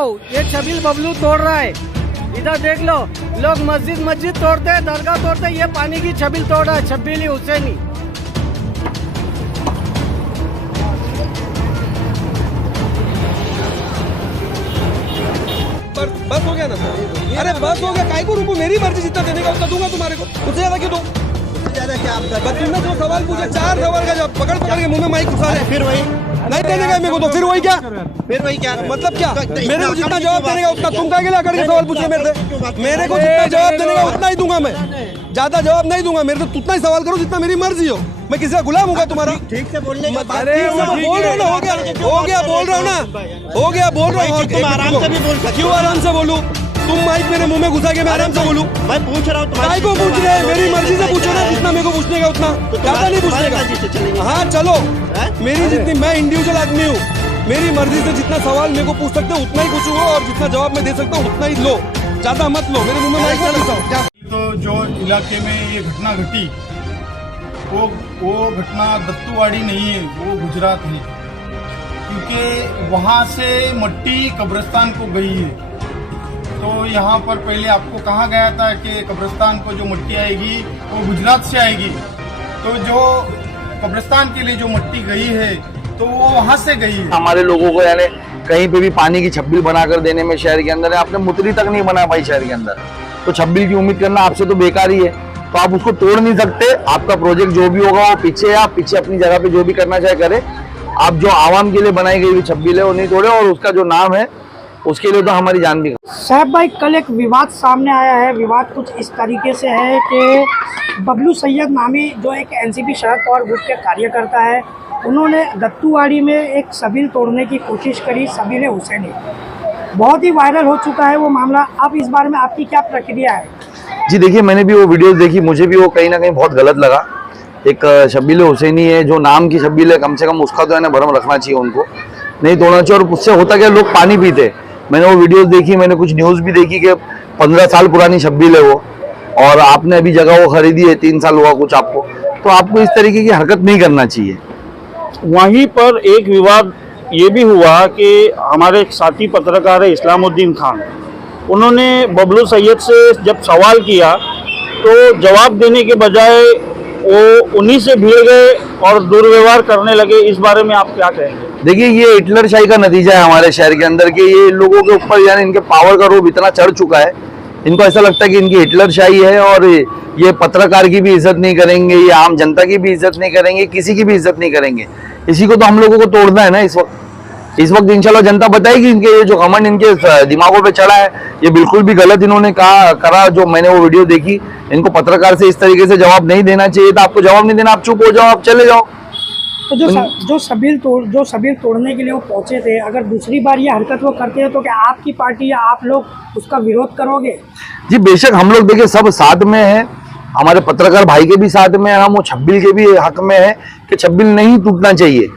आओ, ये छबील बबलू तोड़ रहा है। इधर देख लो, लोग मस्जिद तोड़ते हैं, दरगाह तोड़ते हैं, ये पानी की छबील तोड़ रहा है, छबीली हुसैनी। बस हो गया ना सर? अरे बस हो गया, काय को रुको, मेरी मर्जी, जितना देने का उतना दूंगा तुम्हारे को, उससे ज्यादा क्यों दूं? तुमने जो सवाल पूछा, 4 सवाल का जवाब पकड़ के मुंह में माइक घुसा रहे, फिर वही नहीं देने का मेरे को, तो फिर वही क्या मतलब क्या? मेरे को जितना जवाब देने का उतना, तुम क्या आकर के सवाल पूछ रहे मेरे से? मेरे को जितना जवाब देने का उतना ही दूंगा मैं, ज्यादा जवाब नहीं दूंगा। मेरे से उतना ही सवाल करो जितना मेरी मर्जी हो। मैं किसी का गुलाम होगा तुम्हारा? ठीक से बोलने का बोल रहा हूँ ना, हो गया बोल रहा हूँ ना, हो गया बोल रहा हूँ। तुम आराम से भी बोल सकते हो। क्यों आराम से बोलूं? तुम माइक मेरे मुंह में घुसा के मैं आराम से बोलूं? मैं पूछ रहा हूँ, काय को पूछ रहे हैं? मेरी मर्जी से पूछो ना, जितना मेरे को पूछने का उतना, ज्यादा नहीं पूछने का। हाँ चलो, मेरी जितनी, मैं इंडिविजुअल आदमी हूँ, मेरी मर्जी से जितना सवाल मेरे को पूछ सकते हो उतना ही पूछूंगा, और जितना जवाब मैं दे सकता हूँ उतना ही लो, ज्यादा मत लो। मेरे मुंह में माइक मत घुसाओ। तो जो इलाके में ये घटना घटी, वो घटना दत्तूवाड़ी नहीं है, वो गुजरात है, क्योंकि वहाँ से मट्टी कब्रिस्तान को गई है। तो यहाँ पर पहले आपको कहा गया था कि कब्रिस्तान को जो मट्टी आएगी वो गुजरात से आएगी, तो जो कब्रिस्तान के लिए जो मट्टी गई है तो वो वहाँ से गई है। हमारे लोगों को यानी कहीं पे भी पानी की छब्बील बनाकर देने में शहर के अंदर है, आपने मुतरी तक नहीं बनाया भाई शहर के अंदर, तो छब्बील की उम्मीद करना आपसे तो बेकार ही है। तो आप उसको तोड़ नहीं सकते। आपका प्रोजेक्ट जो भी होगा वो पीछे, आप पीछे अपनी जगह पे जो भी करना चाहे करे। आप जो आवाम के लिए बनाई गई हुई छब्बील है वो नहीं तोड़े, और उसका जो नाम है उसके लिए तो हमारी जान भी। साहब भाई, कल एक विवाद सामने आया है। विवाद कुछ इस तरीके से है कि बबलू सैयद नामी जो एक एनसीपी शरद पवार ग्रुप के कार्यकर्ता है, उन्होंने दत्तूवाड़ी में एक छबील तोड़ने की कोशिश करी, छबील हुसैनी। बहुत ही वायरल हो चुका है वो मामला। आप इस बारे में आपकी क्या प्रक्रिया है? जी देखिए, मैंने भी वो वीडियोस देखी, मुझे भी वो कहीं ना कहीं बहुत गलत लगा। एक छब्बील हुसैनी है, जो नाम की छब्बील है, कम से कम उसका तो है ना भरम रखना चाहिए, उनको नहीं तोड़ना चाहिए। और उससे होता क्या, लोग पानी पीते। मैंने वो वीडियोस देखी, मैंने कुछ न्यूज़ भी देखी कि 15 साल पुरानी छब्बील है वो, और आपने अभी जगह वो खरीदी है, 3 साल हुआ कुछ आपको, तो आपको इस तरीके की हरकत नहीं करना चाहिए। वहीं पर एक विवाद ये भी हुआ कि हमारे एक साथी पत्रकार है इस्लामुद्दीन खान, उन्होंने बबलू सैयद से जब सवाल किया तो जवाब देने के बजाय वो उन्हीं से भिड़ गए और दुर्व्यवहार करने लगे। इस बारे में आप क्या कहेंगे? देखिए, ये हिटलरशाही का नतीजा है हमारे शहर के अंदर के। ये लोगों के ऊपर यानी इनके पावर का रोब इतना चढ़ चुका है, इनको ऐसा लगता है कि इनकी हिटलरशाही है, और ये पत्रकार की भी इज्जत नहीं करेंगे, ये आम जनता की भी इज्जत नहीं करेंगे, किसी की भी इज्जत नहीं करेंगे। इसी को तो हम लोगों को तोड़ना है ना इस वक्त इंशाल्लाह जनता बताएगी। इनके ये जो घमंड इनके दिमागों पे चढ़ा है, ये बिल्कुल भी गलत इन्होंने करा। जो मैंने वो वीडियो देखी, इनको पत्रकार से इस तरीके से जवाब नहीं देना चाहिए था। आपको जवाब नहीं देना, आप चुप हो जाओ, आप चले जाओ। तो जो छबील तोड़ने के लिए वो पहुंचे थे, अगर दूसरी बार ये हरकत वो करते हैं तो क्या आपकी पार्टी या आप लोग उसका विरोध करोगे? जी बेशक, हम लोग देखिए सब साथ में है, हमारे पत्रकार भाई के भी साथ में, हम वो छब्बील के भी हक में है कि छब्बील नहीं टूटना चाहिए।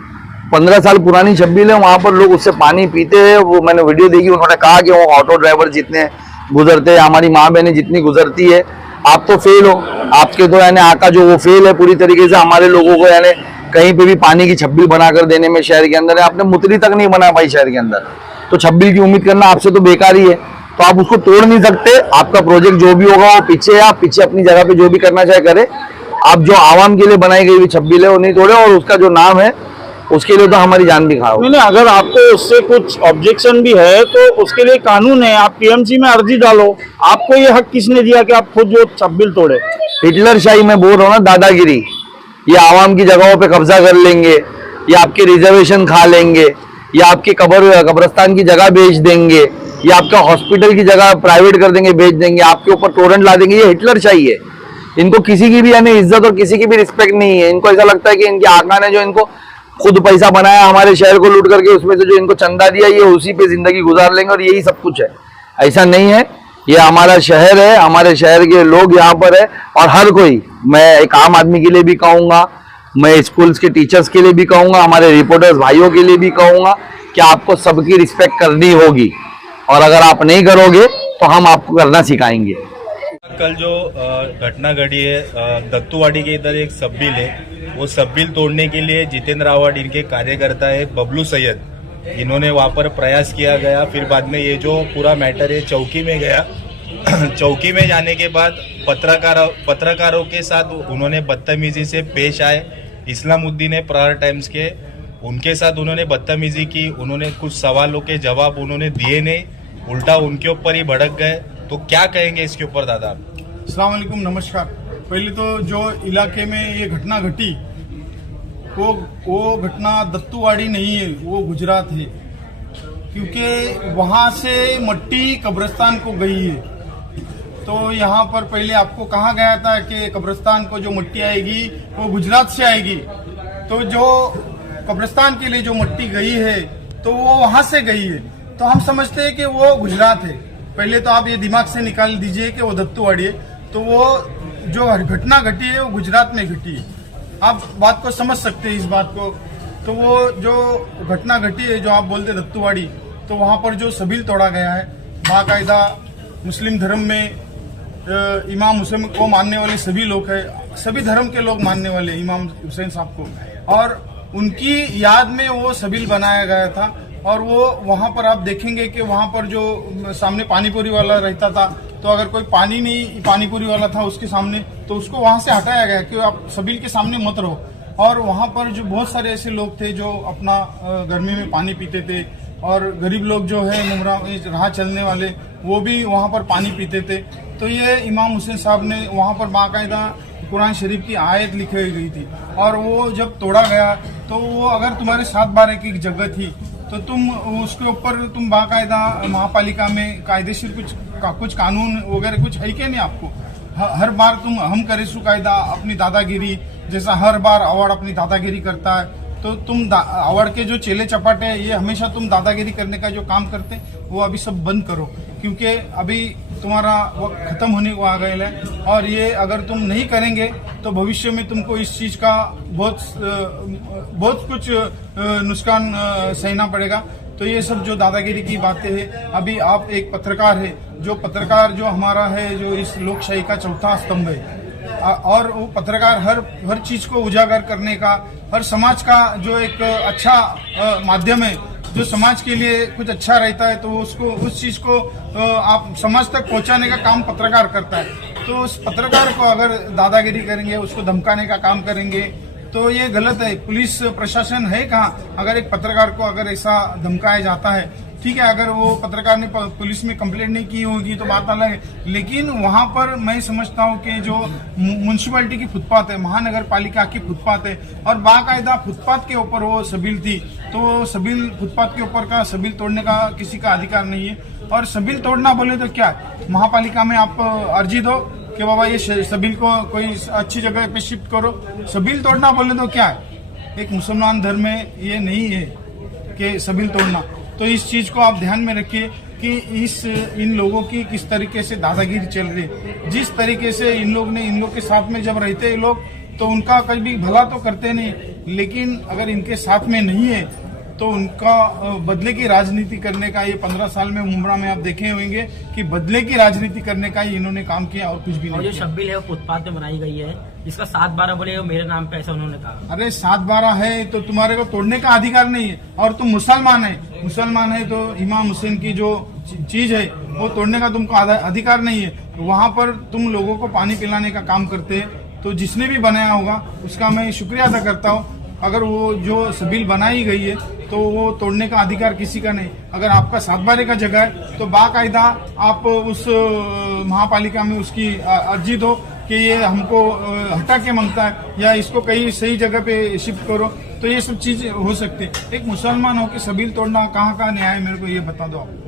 15 साल पुरानी छब्बील है, वहां पर लोग उससे पानी पीते हैं। वो मैंने वीडियो देखी, उन्होंने कहा कि वो ऑटो ड्राइवर जितने गुजरते हैं, हमारी माँ बहनें जितनी गुजरती है, आप तो फेल हो, आपके तो यानी आका जो वो फेल है पूरी तरीके से। हमारे लोगों को यानी कहीं पे भी पानी की छब्बील बनाकर देने में शहर के अंदर है, आपने मुतरी तक नहीं बनाया भाई शहर के अंदर, तो छब्बील की उम्मीद करना आपसे तो बेकार ही है। तो आप उसको तोड़ नहीं सकते। आपका प्रोजेक्ट जो भी होगा वो पीछे है, आप पीछे अपनी जगह पे जो भी करना चाहे करे। आप जो आवाम के लिए बनाई गई हुई छब्बील है वो नहीं तोड़े, और उसका जो नाम है उसके लिए तो हमारी जान भी खाओ। नहीं, अगर आपको उससे कुछ ऑब्जेक्शन भी है तो उसके लिए कानून है, आप टीएमसी में अर्जी डालो। आपको ये हक किसने दिया कि आप खुद जो छब्बील तोड़े? हिटलरशाही में बोल रहा हूँ ना, दादागिरी। ये आवाम की जगहों पे कब्जा कर लेंगे, या आपके रिजर्वेशन खा लेंगे, या आपकी कब्रिस्तान की जगह बेच देंगे, या आपका हॉस्पिटल की जगह प्राइवेट कर देंगे, बेच देंगे, आपके ऊपर टोरेंट ला देंगे। ये हिटलरशाही है। इनको किसी की भी यानी इज्जत और किसी की भी रिस्पेक्ट नहीं है। इनको ऐसा लगता है कि इनके आका ने जो इनको खुद पैसा बनाया हमारे शहर को लूट करके, उसमें से जो इनको चंदा दिया, ये उसी पे जिंदगी गुजार लेंगे और यही सब कुछ है। ऐसा नहीं है। ये हमारा शहर है, हमारे शहर के लोग यहाँ पर है, और हर कोई, मैं एक आम आदमी के लिए भी कहूँगा, मैं स्कूल्स के टीचर्स के लिए भी कहूँगा, हमारे रिपोर्टर्स भाइयों के लिए भी कहूँगा कि आपको सबकी रिस्पेक्ट करनी होगी, और अगर आप नहीं करोगे तो हम आपको करना सिखाएंगे। कल जो घटना घटी है दत्तूवाड़ी के इधर एक छब्बील है, वो छब्बील तोड़ने के लिए जितेंद्र आवाड इनके कार्यकर्ता है बबलू सैयद, इन्होंने वहाँ पर प्रयास किया गया। फिर बाद में ये जो पूरा मैटर है चौकी में गया। चौकी में जाने के बाद पत्रकारों के साथ उन्होंने बदतमीजी से पेश आए। इस्लामुद्दीन है प्रहार टाइम्स के, उनके साथ उन्होंने बदतमीजी की। उन्होंने कुछ सवालों के जवाब उन्होंने दिए नहीं, उल्टा उनके ऊपर ही भड़क गए। तो क्या कहेंगे इसके ऊपर दादा? अस्सलाम वालेकुम, नमस्कार। पहले तो जो इलाके में ये घटना घटी वो घटना दत्तूवाड़ी नहीं है, वो गुजरात है। क्योंकि वहां से मट्टी कब्रिस्तान को गई है। तो यहाँ पर पहले आपको कहा गया था कि कब्रिस्तान को जो मट्टी आएगी वो गुजरात से आएगी। तो जो कब्रिस्तान के लिए जो मट्टी गई है तो वो वहां से गई है। तो हम समझते हैं कि वो गुजरात है। पहले तो आप ये दिमाग से निकाल दीजिए कि वो दत्तूवाड़ी है। तो वो जो घटना घटी है वो गुजरात में घटी है। आप बात को समझ सकते हैं इस बात को। तो वो जो घटना घटी है, जो आप बोलते दत्तूवाड़ी, तो वहां पर जो सबील तोड़ा गया है, बाकायदा मुस्लिम धर्म में इमाम हुसैन को मानने वाले सभी लोग हैं, सभी धर्म के लोग मानने वाले इमाम हुसैन साहब को, और उनकी याद में वो सबील बनाया गया था। और वो वहां पर आप देखेंगे कि वहां पर जो सामने पानीपुरी वाला रहता था, तो अगर कोई पानीपुरी वाला था उसके सामने, तो उसको वहां से हटाया गया कि आप सबील के सामने मत रहो। और वहां पर जो बहुत सारे ऐसे लोग थे जो अपना गर्मी में पानी पीते थे, और गरीब लोग जो है मुमरा राह चलने वाले, वो भी वहां पर पानी पीते थे। तो ये इमाम हुसैन साहब ने वहां पर बाकायदा कुरान शरीफ की आयत लिखी गई थी। और वो जब तोड़ा गया तो वो अगर तुम्हारे 7/12 की जगह थी तो तुम उसके ऊपर तुम बाकायदा महापालिका में कायदेशीर कुछ कानून वगैरह कुछ है क्या नहीं आपको? हर बार तुम हम करे सु कायदा अपनी दादागिरी, जैसा हर बार अवार्ड अपनी दादागिरी करता है, तो तुम अवार्ड के जो चेले चपाटे हैं, ये हमेशा तुम दादागिरी करने का जो काम करते वो अभी सब बंद करो। क्योंकि अभी तुम्हारा वक्त खत्म होने को आ गया है। और ये अगर तुम नहीं करेंगे तो भविष्य में तुमको इस चीज का बहुत कुछ नुकसान सहना पड़ेगा। तो ये सब जो दादागिरी की बातें हैं, अभी आप एक पत्रकार है, जो हमारा है, जो इस लोकशाही का चौथा स्तंभ है, और वो पत्रकार हर चीज को उजागर करने का, हर समाज का जो एक अच्छा माध्यम है, जो समाज के लिए कुछ अच्छा रहता है, तो उसको उस चीज को आप समाज तक पहुंचाने का काम पत्रकार करता है। तो उस पत्रकार को अगर दादागिरी करेंगे, उसको धमकाने का काम करेंगे, तो ये गलत है। पुलिस प्रशासन है कहाँ अगर एक पत्रकार को अगर ऐसा धमकाया जाता है? ठीक है, अगर वो पत्रकार ने पुलिस में कंप्लेंट नहीं की होगी तो बात अलग है। लेकिन वहां पर मैं समझता हूँ कि जो म्युनिसिपैलिटी की फुटपाथ है, महानगर पालिका की फुटपाथ है, और बाकायदा फुटपाथ के ऊपर वो सबील थी, तो सबील फुटपाथ के ऊपर का सबील तोड़ने का किसी का अधिकार नहीं है। और सबील तोड़ना बोले तो क्या, महापालिका में आप अर्जी दो कि बाबा ये सबील को कोई अच्छी जगह पे शिफ्ट करो। सबील तोड़ना बोले तो क्या है? एक मुसलमान धर्म में ये नहीं है कि सबील तोड़ना। तो इस चीज को आप ध्यान में रखिए कि इन लोगों की किस तरीके से दादागिरी चल रही है। जिस तरीके से इन लोग के साथ में जब रहते हैं लोग, तो उनका कभी भला तो करते नहीं, लेकिन अगर इनके साथ में नहीं है तो उनका बदले की राजनीति करने का, ये 15 साल में मुमरा में आप देखे होंगे कि बदले की राजनीति करने का ही इन्होंने काम किया और कुछ भी नहीं। और जो शब्बील है वो फुटपाथ पे बनाई गई है, जिसका 7/12 बोले मेरे नाम पे, ऐसा उन्होंने कहा। अरे 7/12 है तो तुम्हारे को तोड़ने का अधिकार नहीं है। और तुम मुसलमान है तो इमाम हुसैन की जो चीज है वो तोड़ने का तुमको अधिकार नहीं है। वहां पर तुम लोगों को पानी पिलाने का काम करते हैं, तो जिसने भी बनाया होगा उसका मैं शुक्रिया अदा करता हूँ। अगर वो जो सबील बनाई गई है तो वो तोड़ने का अधिकार किसी का नहीं। अगर आपका 7/12 का जगह है तो बाकायदा आप उस महापालिका में उसकी अर्जी दो कि ये हमको हटा के मांगता है, या इसको कहीं सही जगह पे शिफ्ट करो। तो ये सब चीज हो सकती है। एक मुसलमान हो के सबील तोड़ना कहाँ का न्याय, मेरे को ये बता दो आप।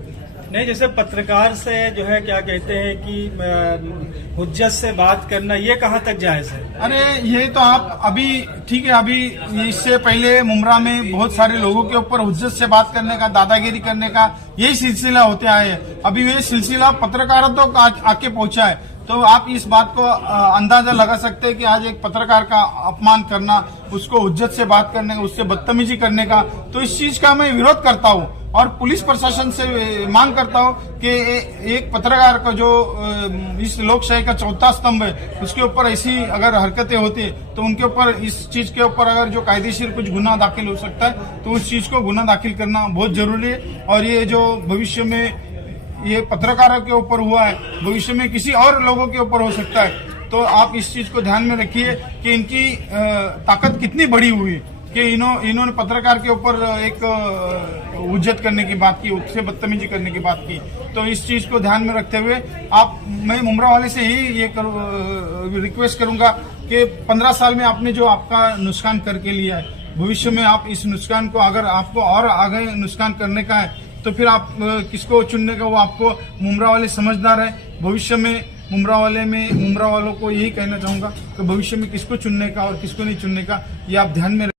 नहीं, जैसे पत्रकार से जो है क्या कहते हैं कि हुज्जत से बात करना, ये कहाँ तक जायज है? अरे ये तो आप अभी ठीक है, अभी इससे पहले मुमरा में बहुत सारे लोगों के ऊपर हुज्जत से बात करने का, दादागिरी करने का यही सिलसिला होते आए हैं। अभी ये सिलसिला पत्रकारिता को आके पहुंचा है। तो आप इस बात को अंदाजा लगा सकते हैं कि आज एक पत्रकार का अपमान करना, उसको हुज्जत से बात करने का, उससे बदतमीजी करने का, तो इस चीज का मैं विरोध करता हूं और पुलिस प्रशासन से मांग करता हूं कि एक पत्रकार का जो इस लोकशाही का चौथा स्तंभ है, उसके ऊपर ऐसी अगर हरकतें होती तो उनके ऊपर, इस चीज के ऊपर अगर जो कायदेशीर कुछ गुना दाखिल हो सकता है तो उस चीज को गुना दाखिल करना बहुत जरूरी है। और ये जो भविष्य में ये पत्रकारों के ऊपर हुआ है, भविष्य में किसी और लोगों के ऊपर हो सकता है। तो आप इस चीज को ध्यान में रखिए कि इनकी ताकत कितनी बड़ी हुई कि इन्होंने पत्रकार के ऊपर एक हुज्जत करने की बात की, उससे बदतमीजी करने की बात की। तो इस चीज को ध्यान में रखते हुए मैं मुमरा वाले से ही ये रिक्वेस्ट करूंगा कि 15 साल में आपने जो आपका नुकसान करके लिया है, भविष्य में आप इस नुकसान को, अगर आपको और आगे नुकसान करने का है तो फिर आप किसको चुनने का, वो आपको मुमरा वाले समझदार है। भविष्य में मुमरा वालों को यही कहना चाहूंगा कि भविष्य में किसको चुनने का और किसको नहीं चुनने का, ये आप ध्यान में